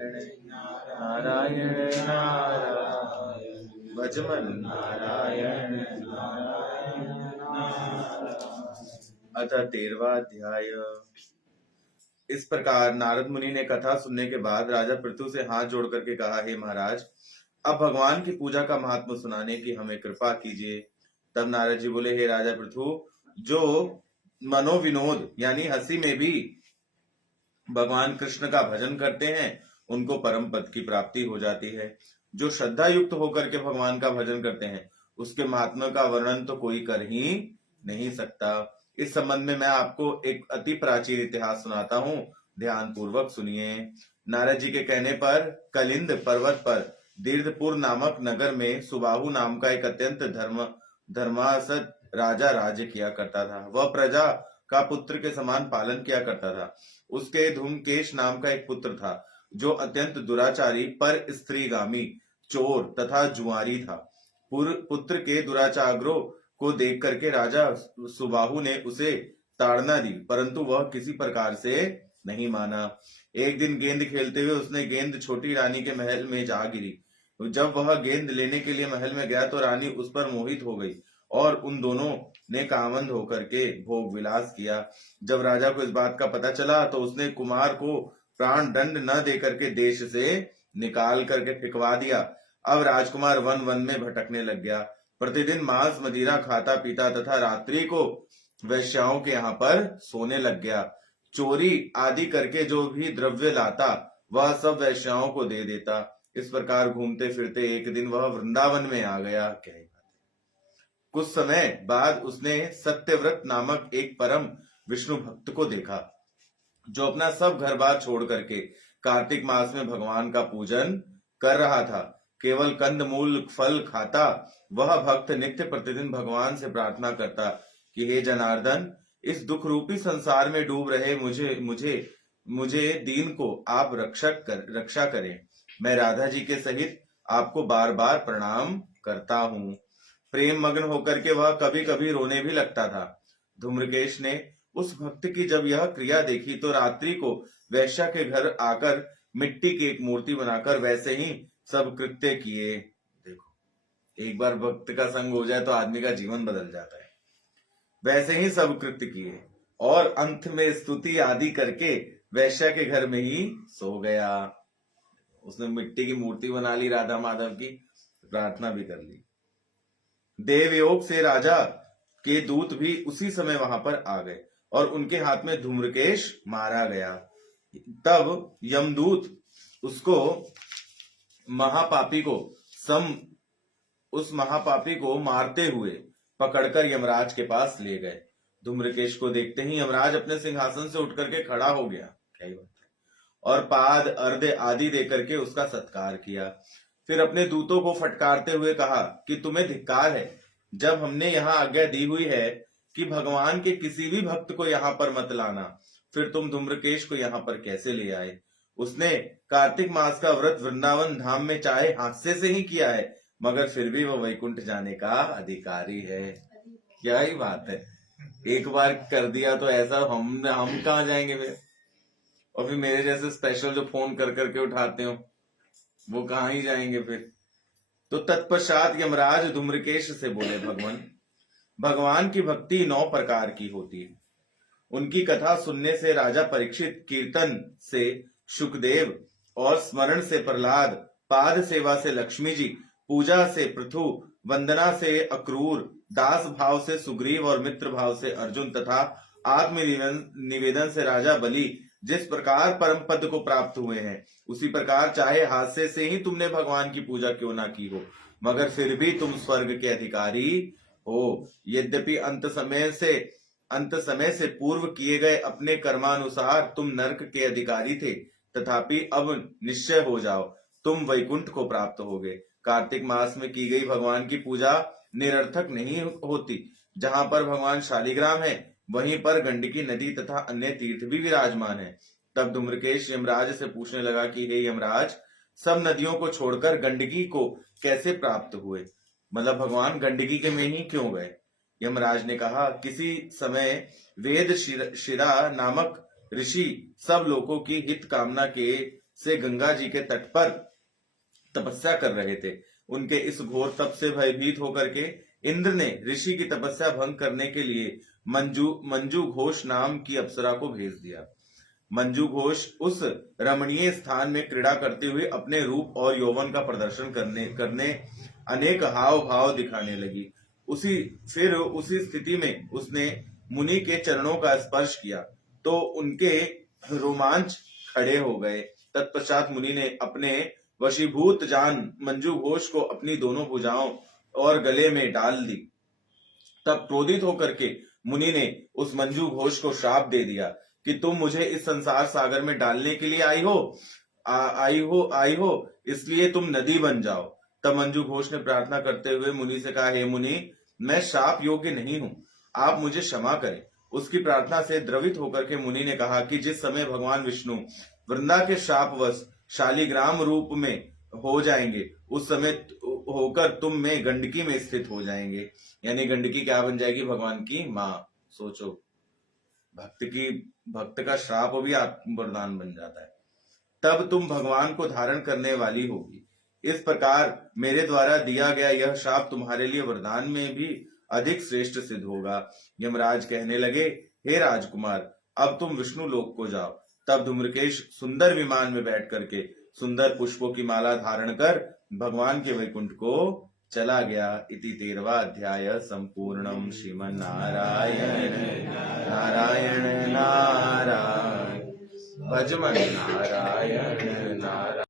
नारायण नारायण भजमन नारायण अथ 13वां अध्याय। इस प्रकार नारद मुनि ने कथा सुनने के बाद राजा पृथु से हाथ जोड़ करके कहा, हे महाराज, अब भगवान की पूजा का महात्म सुनाने की हमें कृपा कीजिए। तब नारद जी बोले, हे राजा पृथु, जो मनोविनोद यानी हंसी में भी भगवान कृष्ण का भजन करते हैं उनको परम पद की प्राप्ति हो जाती है। जो श्रद्धा युक्त होकर के भगवान का भजन करते हैं उसके महात्मा का वर्णन तो कोई कर ही नहीं सकता। इस संबंध में मैं आपको एक अति प्राचीन इतिहास सुनाता हूँ, ध्यान पूर्वक सुनिए। नारद जी के कहने पर कलिंद पर्वत पर दीर्घपुर नामक नगर में सुबाहु नाम का एक अत्यंत धर्मासक्त राजा राज्य किया करता था। वह प्रजा का पुत्र के समान पालन किया करता था। उसके धूमकेश नाम का एक पुत्र था जो अत्यंत दुराचारी पर स्त्रीगामी चोर तथा जुआरी था। पुत्र के दुराचारों को देख करके राजा सुबाहु ने उसे ताड़ना दी, परंतु वह किसी प्रकार से नहीं माना। एक दिन गेंद खेलते हुए उसने गेंद छोटी रानी के महल में जा गिरी। जब वह गेंद लेने के लिए महल में गया तो रानी उस पर मोहित हो गई और उन दोनों ने कामंद होकर के भोग विलास किया। जब राजा को इस बात का पता चला तो उसने कुमार को प्राण दंड न देकर के देश से निकाल करके फिकवा दिया। अब राजकुमार वन वन में भटकने लग गया। प्रतिदिन मांस मदिरा खाता पीता तथा रात्रि को वैश्याओं के यहाँ पर सोने लग गया। चोरी आदि करके जो भी द्रव्य लाता वह सब वैश्याओं को दे देता। इस प्रकार घूमते फिरते एक दिन वह वृंदावन में आ गया। कुछ समय बाद उसने सत्यव्रत नामक एक परम विष्णु भक्त को देखा जो अपना सब घर बार छोड़ करके कार्तिक मास में भगवान का पूजन कर रहा था। केवल कंद मूल फल खाता वह भक्त नित्य प्रतिदिन भगवान से प्रार्थना करता कि हे जनार्दन, इस दुख रूपी संसार में डूब रहे मुझे दीन को आप रक्षा करें। मैं राधा जी के सहित आपको बार बार प्रणाम करता हूँ। प्रेम मग्न होकर के वह कभी कभी रोने भी लगता था। धूम्रकेश ने उस भक्त की जब यह क्रिया देखी तो रात्रि को वैश्या के घर आकर मिट्टी की एक मूर्ति बनाकर वैसे ही सब कृत्य किए। देखो, एक बार भक्त का संग हो जाए तो आदमी का जीवन बदल जाता है। वैसे ही सब कृत्य किए और अंत में स्तुति आदि करके वैश्या के घर में ही सो गया। उसने मिट्टी की मूर्ति बना ली, राधा माधव की प्रार्थना भी कर ली। देवयोग से राजा के दूत भी उसी समय वहां पर आ गए और उनके हाथ में धूम्रकेश मारा गया। तब यमदूत उस महापापी को मारते हुए पकड़कर यमराज के पास ले गए। धूम्रकेश को देखते ही यमराज अपने सिंहासन से उठकर के खड़ा हो गया और पाद अर्घ्य आदि देकर के उसका सत्कार किया। फिर अपने दूतों को फटकारते हुए कहा कि तुम्हें धिक्कार है। जब हमने यहाँ आज्ञा दी हुई है कि भगवान के किसी भी भक्त को यहाँ पर मत लाना, फिर तुम धूम्रकेश को यहाँ पर कैसे ले आए? उसने कार्तिक मास का व्रत वृंदावन धाम में चाहे हास्य से ही किया है, मगर फिर भी वह वैकुंठ जाने का अधिकारी है। क्या ही बात है, एक बार कर दिया तो ऐसा हम कहाँ जाएंगे फिर? और फिर मेरे जैसे स्पेशल जो फोन कर करके उठाते हो वो कहाँ ही जाएंगे फिर? तो तत्पश्चात यमराज धूम्रकेश से बोले, भगवान की भक्ति 9 प्रकार की होती है। उनकी कथा सुनने से राजा परीक्षित, कीर्तन से शुकदेव और स्मरण से प्रहलाद, पाद सेवा से लक्ष्मी जी, पूजा से पृथु, वंदना से अक्रूर, दास भाव से सुग्रीव और मित्र भाव से अर्जुन तथा आत्म निवेदन से राजा बलि जिस प्रकार परम पद को प्राप्त हुए हैं, उसी प्रकार चाहे हास्य से ही तुमने भगवान की पूजा क्यों ना की हो, मगर फिर भी तुम स्वर्ग के अधिकारी हो। यद्यपि अंत समय से पूर्व किए गए अपने कर्मानुसार तुम नरक के अधिकारी थे, तथापि अब निश्चय हो जाओ, तुम वैकुंठ को प्राप्त होगे। कार्तिक मास में की गई भगवान की पूजा निरर्थक नहीं होती। जहां पर भगवान शालिग्राम है वहीं पर गंडकी नदी तथा अन्य तीर्थ भी विराजमान है। तब धूम्रकेश यमराज से पूछने लगा कि हे यमराज, सब नदियों को छोड़कर गंडकी को कैसे प्राप्त हुए? मतलब भगवान गंडकी के में ही क्यों गए? यमराज ने कहा, किसी समय वेद शिरा नामक ऋषि सब लोगों की हित कामना के से गंगा जी के तट पर तपस्या कर रहे थे। उनके इस घोर तप से भयभीत होकर के इंद्र ने ऋषि की तपस्या भंग करने के लिए मंजू घोष नाम की अप्सरा को भेज दिया। मंजू घोष उस रमणीय स्थान में क्रीड़ा करते हुए अपने रूप और यौवन का प्रदर्शन करने अनेक हाव भाव दिखाने लगी। उसी स्थिति में उसने मुनि के चरणों का स्पर्श किया तो उनके रोमांच खड़े हो गए। तत्पश्चात मुनि ने अपने वशीभूत जान मंजू घोष को अपनी दोनों भुजाओं और गले में डाल दी। तब क्रोधित होकर के मुनि ने उस मंजू घोष को श्राप दे दिया कि तुम मुझे इस संसार सागर में डालने के लिए आई हो, इसलिए तुम नदी बन जाओ। तब मंजू घोष ने प्रार्थना करते हुए मुनि से कहा, हे मुनि, मैं श्राप योग्य नहीं हूं, आप मुझे क्षमा करें। उसकी प्रार्थना से द्रवित होकर के मुनि ने कहा कि जिस समय भगवान विष्णु वृंदा के शापवश शालिग्राम रूप में हो जाएंगे, उस समय होकर तुम में गंडकी में स्थित हो जाएंगे। यानी गंडकी क्या बन जाएगी? भगवान की माँ। सोचो, भक्त का श्राप भी वरदान बन जाता है। तब तुम भगवान को धारण करने वाली होगी। इस प्रकार मेरे द्वारा दिया गया यह श्राप तुम्हारे लिए वरदान में भी अधिक श्रेष्ठ सिद्ध होगा। यमराज कहने लगे, हे राजकुमार, अब तुम विष्णु लोक को जाओ। तब धूम्रकेश सुंदर विमान में बैठ करके सुंदर पुष्पों की माला धारण कर भगवान के वैकुंठ को चला गया। इति 13वां अध्याय संपूर्णम। श्रीमन्नारायण नारायण नारायण भजमन नारायण नारायण।